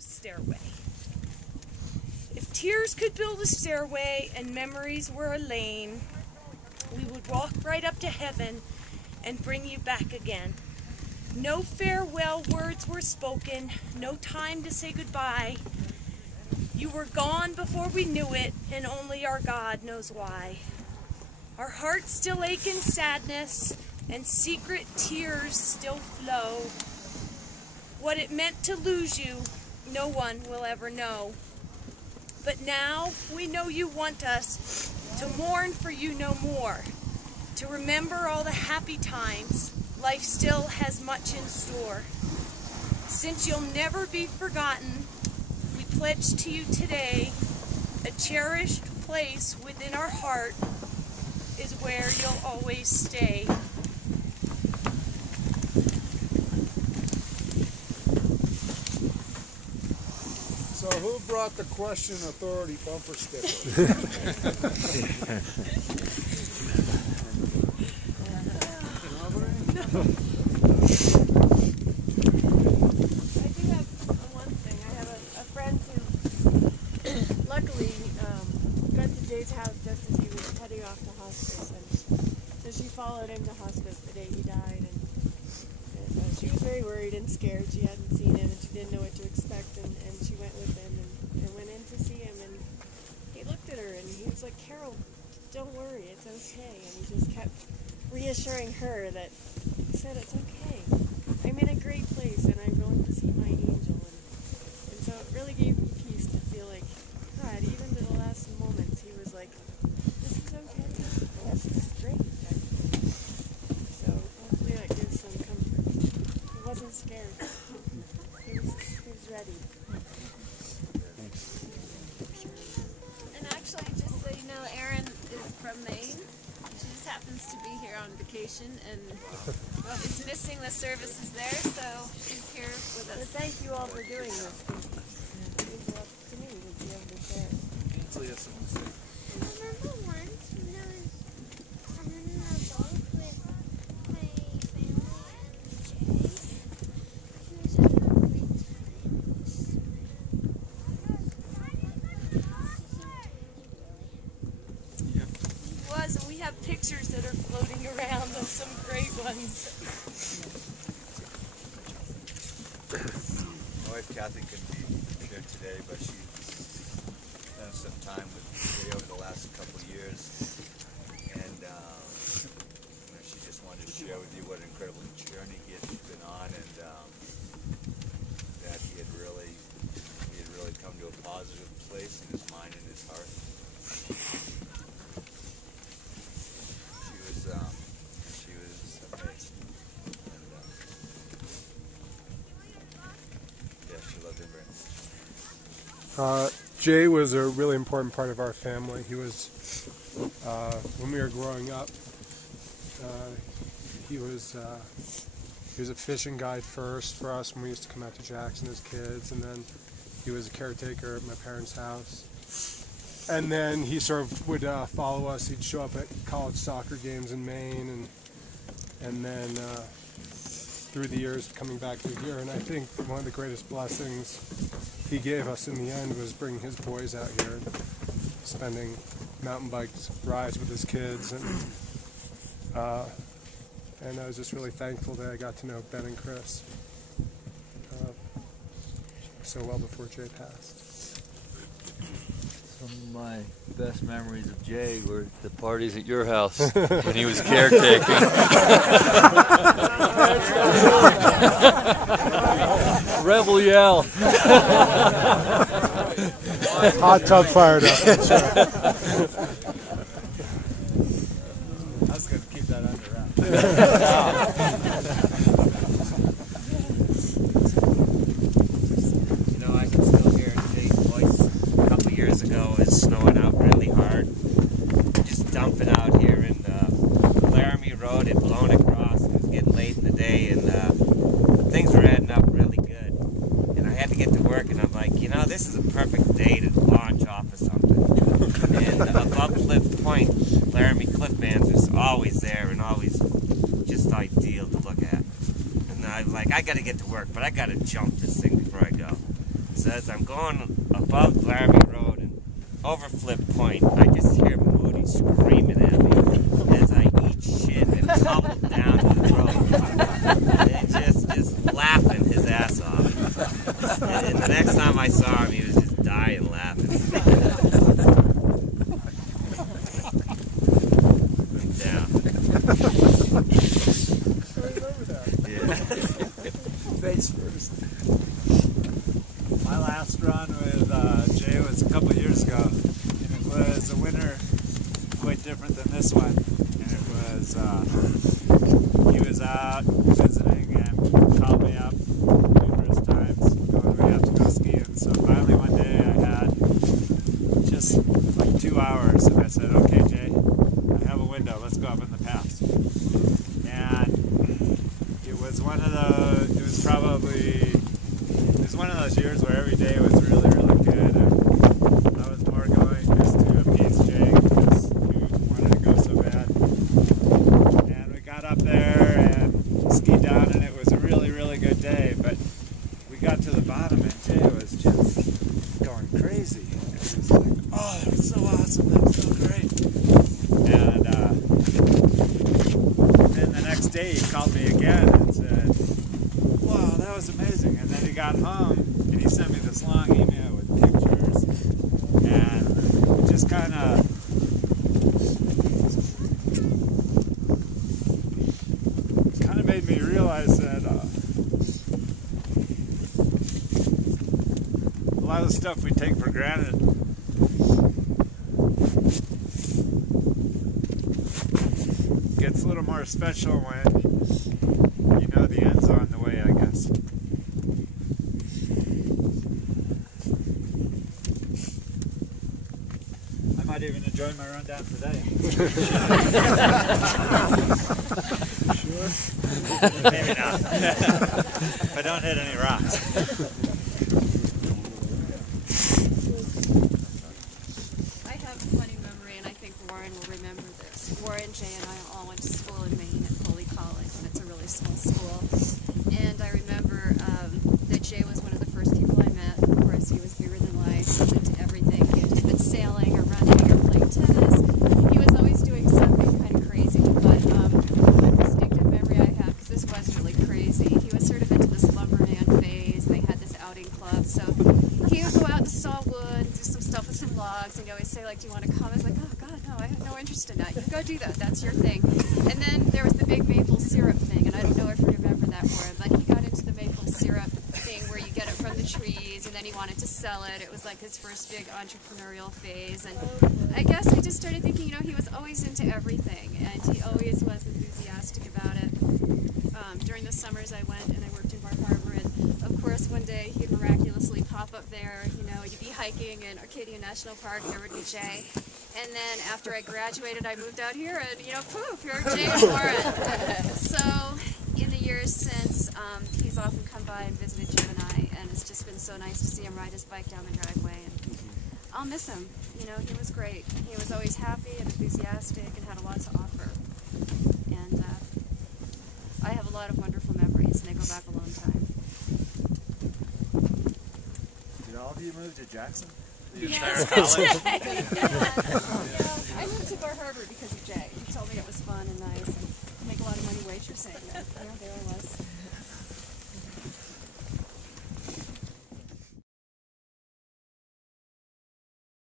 a stairway. If tears could build a stairway and memories were a lane, we would walk right up to heaven and bring you back again. No farewell words were spoken, no time to say goodbye. You were gone before we knew it, and only our God knows why. Our hearts still ache in sadness, and secret tears still flow. What it meant to lose you, no one will ever know. But now we know you want us to mourn for you no more, to remember all the happy times. Life still has much in store. Since you'll never be forgotten, we pledge to you today a cherished place within our heart is where you'll always stay. So who brought the Question Authority bumper sticker? Luckily, got to Jay's house just as he was heading off to hospice, and so she followed him to hospice the day he died, and she was very worried and scared. She hadn't seen him, and she didn't know what to expect, and she went with him and went in to see him, and he looked at her, and he was like, "Carol, don't worry, it's okay," and he just kept reassuring her that he said, "It's okay. I'm in a great place, and I'm going to see my angel," and so it really gave me peace to feel like, God, even to the last moments, he was like, "This is okay. This is great." So hopefully that gives some comfort. He wasn't scared. He was ready. And actually, just so you know, Erin is from Maine. She just happens to be here on vacation and is missing the services there, so she's here with us. But thank you all for doing this. It means a lot to me to be able to share. Remember once when I was on a boat with my family and Jay? He was having a great time. He was, and we have pictures that are floating around of some great ones. My wife Kathy couldn't be here today, but she's spent some time with Jay over the last couple of years, and she just wanted to share with you what an incredible journey he had been on, and that he had really come to a positive place in his mind and his heart. She was amazed, and yeah, she loved him very much. Jay was a really important part of our family. He was, when we were growing up, he was a fishing guide first for us when we used to come out to Jackson as kids, and then he was a caretaker at my parents' house. And then he sort of would follow us. He'd show up at college soccer games in Maine, and then through the years coming back to here. And I think one of the greatest blessings he gave us in the end was bringing his boys out here and spending mountain bike rides with his kids. And I was just really thankful that I got to know Ben and Chris so well before Jay passed. Some of my best memories of Jay were the parties at your house when he was caretaking. Rebel yell. Hot tub fired up. I was going to keep that under wraps. You know, I can still hear Jay's voice. A couple years ago, it was snowing out really hard. Just dumping out here in Laramie Road. It had blown across. It was getting late in the day, and things were adding up really good. And I had to get to work, and I'm like, you know, this is a perfect day to launch off of something. And above Cliff Point, Laramie Cliff Bands are always there and always just ideal to look at. And I'm like, I got to get to work, but I got to jump this thing before I go. says, I'm going above Laramie Road and over Flip Point. I just hear Moody screaming at me as I eat shit and tumble down to the road. And just laughing his ass off. And the next time I saw him, he was just dying laughing. Yeah. Yeah. Face first. My last run with Jay was a couple years ago, and it was a winter quite different than this one. And it was, he was out visiting and called me up numerous times when we have to go skiing. So finally one day I had just like 2 hours, and I said, okay Jay, I have a window, let's go up in the pass. And it was one of the, it was one of those years where every day was really, really good. And I was more going just to appease Jay because he wanted to go so bad. And we got up there and skied down, and it was a really, really good day. But we got to the bottom, and Jay was just going crazy. And he was like, oh, that was so awesome, that was so great. And then the next day he called me again and said, wow, that was amazing. And then he got home and he sent me this long email with pictures, and it just kind of made me realize that a lot of the stuff we take for granted gets a little more special when you know the end's on the way, I guess. I might even enjoy my run down today. Sure? Maybe not. If I don't hit any rocks. I have a funny memory, and I think Warren will remember this. Warren, Jay, and I all went to school in Maine at Foley College, and it's a really small school. And I remember that Jay was one of the first people I met. Of course, he was bigger than life, he was into everything. He had just been sailing or running or playing tennis. He was always doing something kind of crazy, but one distinctive memory I have, because this was really crazy, he was sort of into this lumberman phase. They had this outing club, so he would go out and saw wood, do some stuff with some logs, and he'd always say, like, do you want to come? I was like, oh God, no, I have no interest in that. You go do that, that's your thing. And then there was the big maple syrup thing, and I don't know if you remember that, Warren, but he got into the maple syrup thing where you get it from the trees, and then he wanted to sell it. It was like his first big entrepreneurial phase, and I guess I just started thinking, you know, he was always into everything, and he always was enthusiastic about it. During the summers I went and I worked in Bar Harbor, and of course one day he'd miraculously pop up there. You know, you'd be hiking in Arcadia National Park, there would be Jay. And then after I graduated, I moved out here, and you know, poof, here Jay and Warren. So in the years since, he's often come by and visited Jim and I, and it's just been so nice to see him ride his bike down the driveway. And I'll miss him. You know, he was great. He was always happy and enthusiastic and had a lot to offer. And I have a lot of wonderful memories, and they go back a long time. Did all of you move to Jackson? The Yeah. entire college? I moved to Bar Harbor because of Jay. He told me it was fun and nice and make a lot of money waitressing. And, you know, there I was.